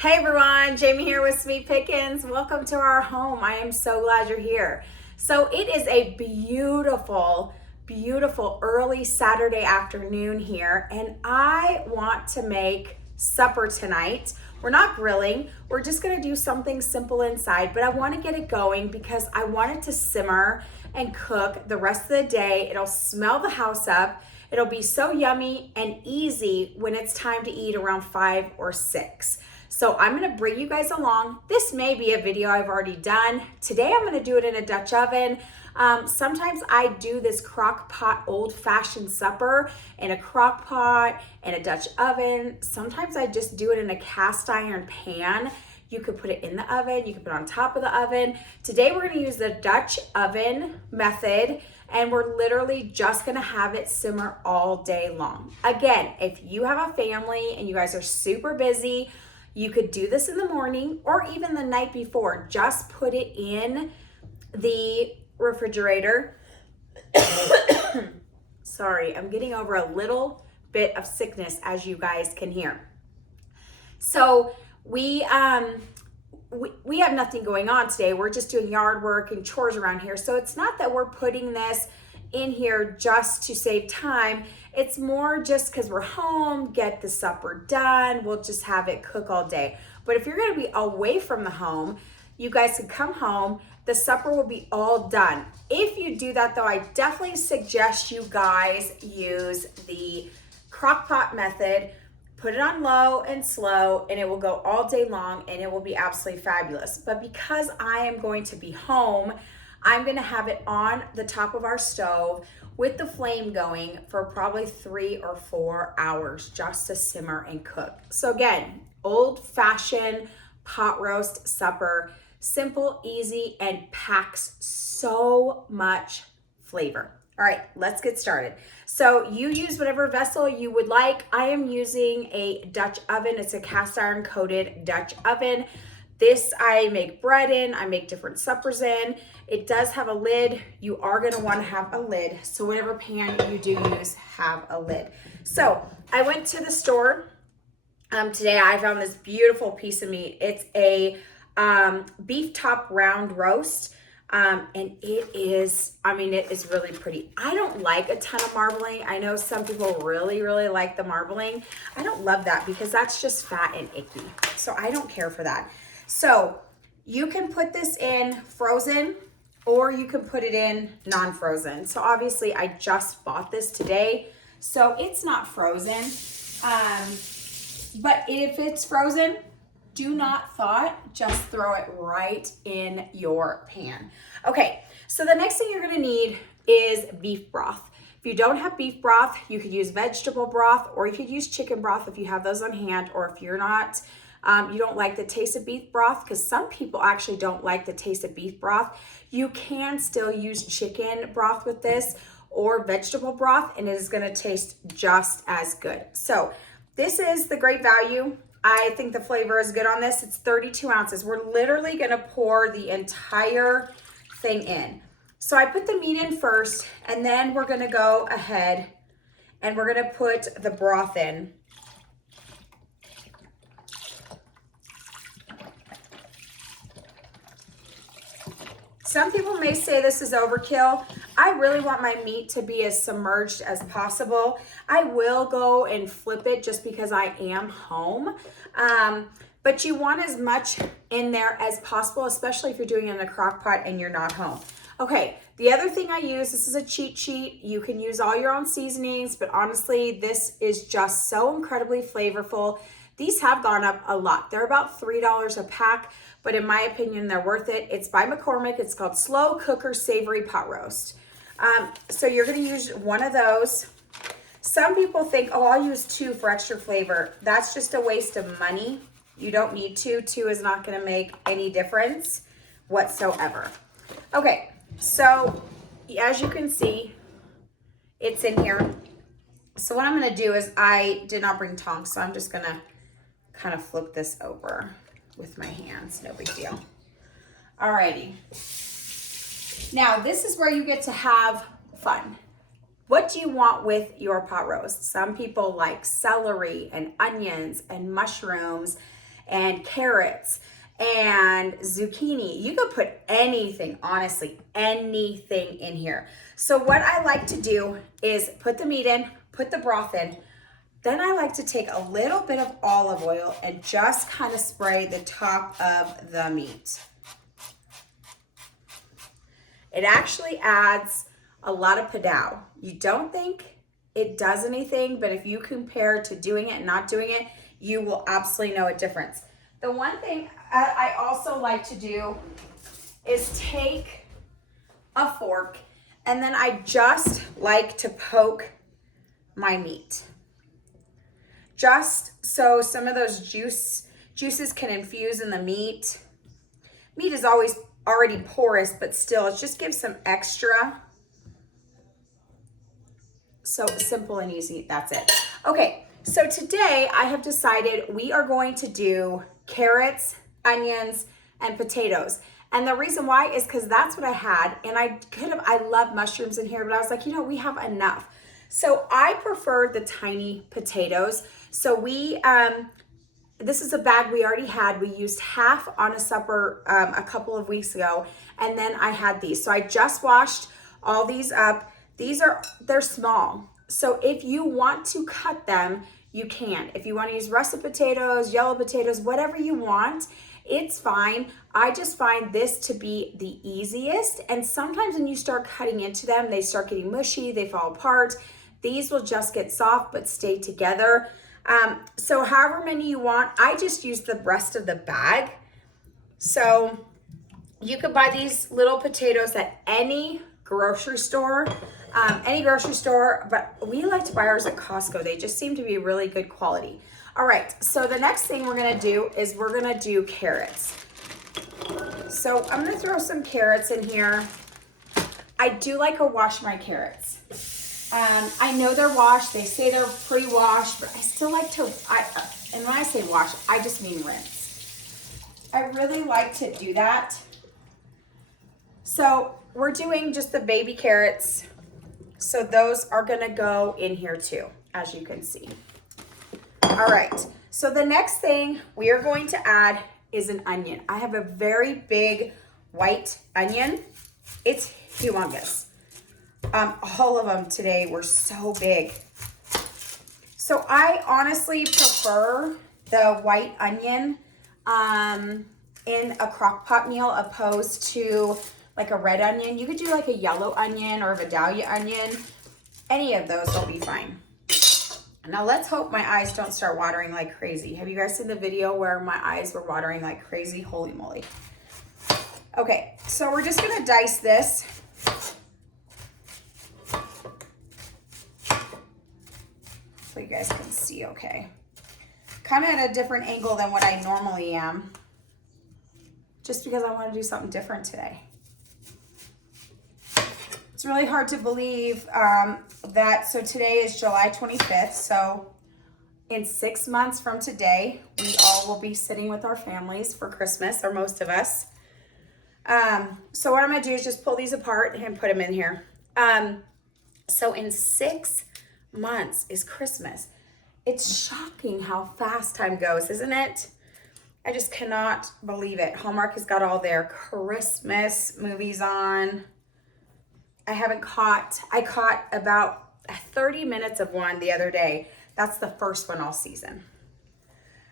Hey everyone, Jamie here with Sweet Pickins. Welcome to our home. I am so glad you're here. So it is a beautiful, beautiful early Saturday afternoon here, and I want to make supper tonight. We're not grilling, we're just gonna do something simple inside, but I wanna get it going because I want it to simmer and cook the rest of the day. It'll smell the house up. It'll be so yummy and easy when it's time to eat around 5 or 6. So I'm gonna bring you guys along. This may be a video I've already done. Today I'm gonna do it in a Dutch oven. Sometimes I do this crock pot old-fashioned supper in a crock pot and a Dutch oven. Sometimes I just do it in a cast iron pan. You could put it in the oven, you could put it on top of the oven. Today we're gonna use the Dutch oven method, and we're literally just gonna have it simmer all day long. Again, if you have a family and you guys are super busy, you could do this in the morning or even the night before. Just put it in the refrigerator. Sorry, I'm getting over a little bit of sickness, as you guys can hear. So we have nothing going on today. We're just doing yard work and chores around here. So it's not that we're putting this in here just to save time. It's more just because we're home, get the supper done. We'll just have it cook all day. But if you're gonna be away from the home, you guys can come home, the supper will be all done. If you do that though, I definitely suggest you guys use the crock pot method. Put it on low and slow, and it will go all day long, and it will be absolutely fabulous. But because I am going to be home, I'm gonna have it on the top of our stove with the flame going for probably 3 or 4 hours just to simmer and cook. So again, old-fashioned pot roast supper, simple, easy, and packs so much flavor. All right, let's get started. So you use whatever vessel you would like. I am using a Dutch oven. It's a cast iron coated Dutch oven. This I make bread in, I make different suppers in. It does have a lid. You are gonna wanna have a lid. So whatever pan you do use, have a lid. So I went to the store today. I found this beautiful piece of meat. It's a beef top round roast. And it is really pretty. I don't like a ton of marbling. I know some people really, really like the marbling. I don't love that because that's just fat and icky. So I don't care for that. So you can put this in frozen or you can put it in non-frozen. So obviously I just bought this today, so it's not frozen. But if it's frozen, do not thaw, just throw it right in your pan. Okay, so the next thing you're gonna need is beef broth. If you don't have beef broth, you could use vegetable broth, or you could use chicken broth if you have those on hand, or if you're not, you don't like the taste of beef broth, because some people actually don't like the taste of beef broth. You can still use chicken broth with this or vegetable broth, and it is gonna taste just as good. So this is the great value. I think the flavor is good on this. It's 32 ounces. We're literally gonna pour the entire thing in. So I put the meat in first, and then we're gonna go ahead and we're gonna put the broth in. Some people may say this is overkill. I really want my meat to be as submerged as possible. I will go and flip it just because I am home. But you want as much in there as possible, especially if you're doing it in a crock pot and you're not home. Okay, the other thing I use, this is a cheat sheet. You can use all your own seasonings, but honestly, this is just so incredibly flavorful. These have gone up a lot. They're about $3 a pack, but in my opinion, they're worth it. It's by McCormick. It's called Slow Cooker Savory Pot Roast. So you're gonna use one of those. Some people think, oh, I'll use 2 for extra flavor. That's just a waste of money. You don't need 2. 2 is not gonna make any difference whatsoever. Okay, so as you can see, it's in here. So what I'm gonna do is, I did not bring tongs, so I'm just gonna kind of flip this over with my hands, no big deal. Alrighty. Now this is where you get to have fun. What do you want with your pot roast? Some people like celery and onions and mushrooms and carrots and zucchini. You could put anything, honestly, anything in here. So what I like to do is put the meat in, put the broth in. Then I like to take a little bit of olive oil and just kind of spray the top of the meat. It actually adds a lot of padao. You don't think it does anything, but if you compare to doing it and not doing it, you will absolutely know a difference. The one thing I also like to do is take a fork and then I just like to poke my meat. Just so some of those juices can infuse in the meat. Meat is always already porous, but still, it just gives some extra. So simple and easy, that's it. Okay, so today I have decided we are going to do carrots, onions, and potatoes. And the reason why is because that's what I had, and I love mushrooms in here, but I was like, we have enough. So I prefer the tiny potatoes. So this is a bag we already had. We used half on a supper a couple of weeks ago, and then I had these. So I just washed all these up. They're small. So if you want to cut them, you can. If you want to use russet potatoes, yellow potatoes, whatever you want, it's fine. I just find this to be the easiest. And sometimes when you start cutting into them, they start getting mushy, they fall apart. These will just get soft but stay together. So however many you want, I just use the rest of the bag. So you could buy these little potatoes at any grocery store, but we like to buy ours at Costco. They just seem to be really good quality. All right, so the next thing we're gonna do is we're gonna do carrots. So I'm gonna throw some carrots in here. I do like to wash my carrots. I know they're washed. They say they're pre-washed, but I still like to, and when I say wash, I just mean rinse. I really like to do that. So we're doing just the baby carrots. So those are gonna go in here too, as you can see. All right, so the next thing we are going to add is an onion. I have a very big white onion. It's humongous. All of them today were so big. So I honestly prefer the white onion in a crock pot meal opposed to like a red onion. You could do like a yellow onion or a Vidalia onion. Any of those will be fine. Now let's hope my eyes don't start watering like crazy. Have you guys seen the video where my eyes were watering like crazy? Holy moly. Okay, so we're just gonna dice this. So you guys can see okay. Kind of at a different angle than what I normally am. Just because I want to do something different today. It's really hard to believe so today is July 25th. So in 6 months from today, we all will be sitting with our families for Christmas, or most of us. So what I'm gonna do is just pull these apart and put them in here. So in 6 months is Christmas. It's shocking how fast time goes, isn't it? I just cannot believe it. Hallmark has got all their Christmas movies on. I caught about 30 minutes of one the other day. That's the first one all season.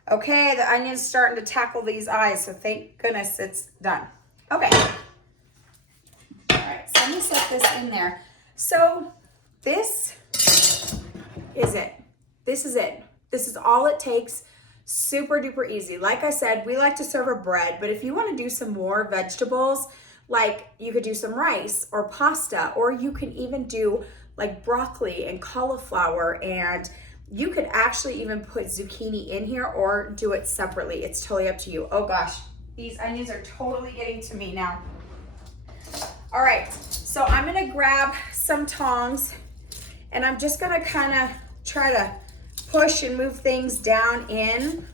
Okay, the onion's starting to tackle these eyes, so thank goodness it's done. Okay. All right, so let me set this in there. So this is it. This is it. This is all it takes. Super duper easy. Like I said, we like to serve a bread, but if you want to do some more vegetables, like you could do some rice or pasta, or you can even do like broccoli and cauliflower, and you could actually even put zucchini in here or do it separately. It's totally up to you. Oh gosh, these onions are totally getting to me now. All right, so I'm gonna grab some tongs and I'm just gonna kind of try to push and move things down in.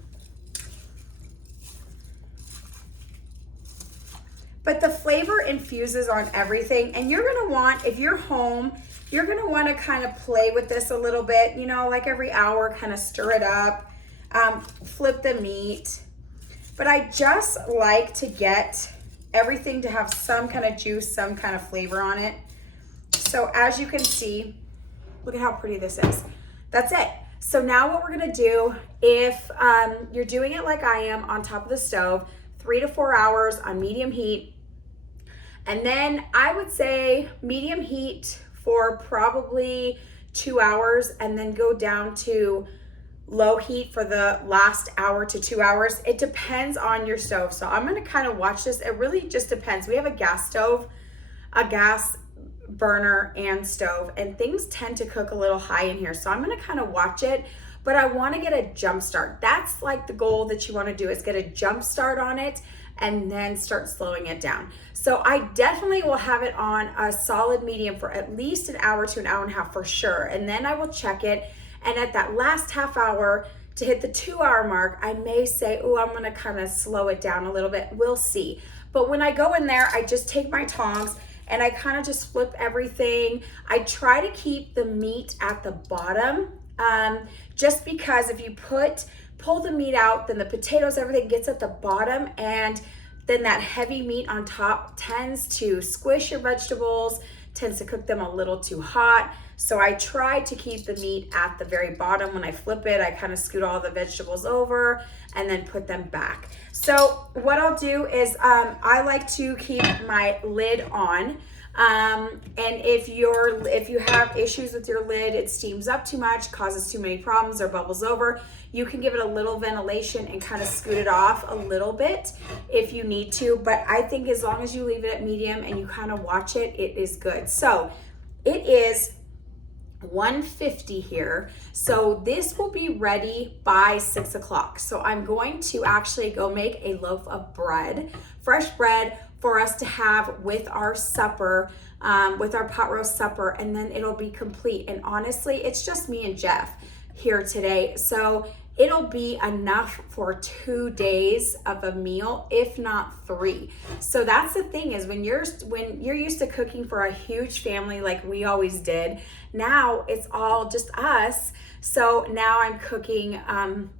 But the flavor infuses on everything, and you're gonna want, if you're home, you're gonna wanna kind of play with this a little bit, like every hour, kind of stir it up, flip the meat. but I just like to get everything to have some kind of juice, some kind of flavor on it. So as you can see, look at how pretty this is. That's it. So now what we're gonna do, if you're doing it like I am on top of the stove, 3 to 4 hours on medium heat, and then I would say medium heat for probably 2 hours, and then go down to low heat for the last hour to 2 hours. It depends on your stove. So I'm gonna kind of watch this. It really just depends. We have a gas stove, a gas burner and stove, and things tend to cook a little high in here. So I'm gonna kind of watch it, but I wanna get a jump start. That's like the goal that you wanna do, is get a jump start on it and then start slowing it down. So I definitely will have it on a solid medium for at least an hour to an hour and a half for sure. And then I will check it. And at that last half hour to hit the 2 hour mark, I may say, oh, I'm gonna kind of slow it down a little bit. We'll see. But when I go in there, I just take my tongs and I kind of just flip everything. I try to keep the meat at the bottom, just because if you pull the meat out, then the potatoes, everything gets at the bottom, and then that heavy meat on top tends to squish your vegetables, tends to cook them a little too hot. So I try to keep the meat at the very bottom. When I flip it, I kind of scoot all the vegetables over and then put them back. So what I'll do is I like to keep my lid on. And if you have issues with your lid, it steams up too much, causes too many problems, or bubbles over, you can give it a little ventilation and kind of scoot it off a little bit if you need to. But I think as long as you leave it at medium and you kind of watch it, it is good. So it is 150 here. So this will be ready by 6 o'clock. So I'm going to actually go make a loaf of bread, fresh bread, for us to have with our supper, with our pot roast supper, and then it'll be complete. And honestly, it's just me and Jeff here today. So it'll be enough for 2 days of a meal, if not 3. So that's the thing, is when you're used to cooking for a huge family like we always did, now it's all just us. So now I'm cooking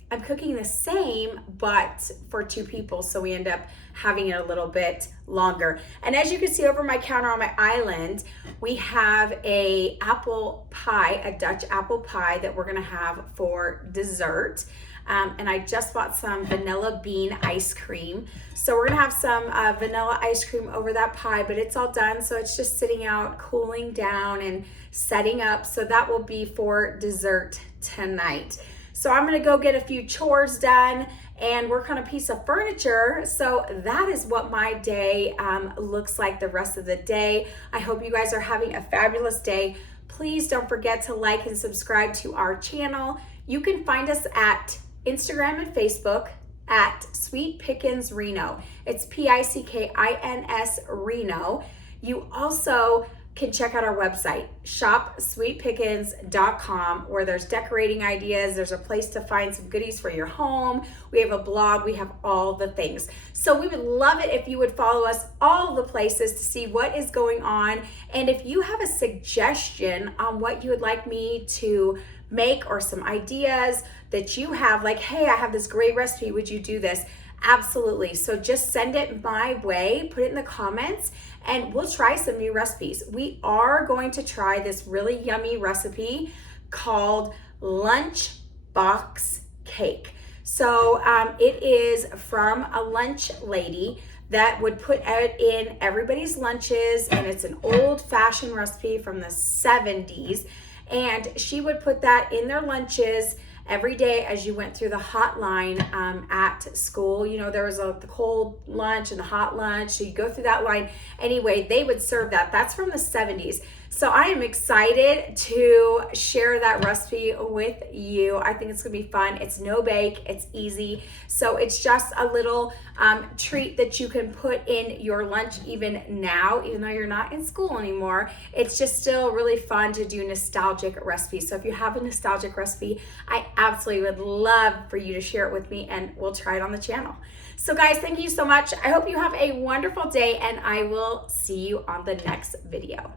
the same, but for 2 people. So we end up having it a little bit longer. And as you can see over my counter on my island, we have a apple pie, a Dutch apple pie that we're gonna have for dessert. And I just bought some vanilla bean ice cream. So we're gonna have some vanilla ice cream over that pie, but it's all done. So it's just sitting out, cooling down and setting up. So that will be for dessert tonight. So I'm gonna go get a few chores done and work on a piece of furniture. So that is what my day looks like the rest of the day. I hope you guys are having a fabulous day. Please don't forget to like and subscribe to our channel. You can find us at Instagram and Facebook at Sweet Pickins Reno. It's Pickins Reno. You also can check out our website, shopsweetpickins.com, where there's decorating ideas. There's a place to find some goodies for your home. We have a blog. We have all the things. So we would love it if you would follow us all the places to see what is going on. And if you have a suggestion on what you would like me to make, or some ideas that you have, like, hey, I have this great recipe, would you do this? Absolutely. So just send it my way, put it in the comments, and we'll try some new recipes. We are going to try this really yummy recipe called lunch box cake. So it is from a lunch lady that would put it in everybody's lunches, and it's an old-fashioned recipe from the 70s, and she would put that in their lunches every day as you went through the hot line at school. You know, there was the cold lunch and the hot lunch, so you go through that line. Anyway, they would serve that. That's from the 70s. So I am excited to share that recipe with you. I think it's gonna be fun. It's no bake, it's easy. So it's just a little treat that you can put in your lunch even now, even though you're not in school anymore. It's just still really fun to do nostalgic recipes. So if you have a nostalgic recipe, I absolutely would love for you to share it with me, and we'll try it on the channel. So guys, thank you so much. I hope you have a wonderful day, and I will see you on the next video.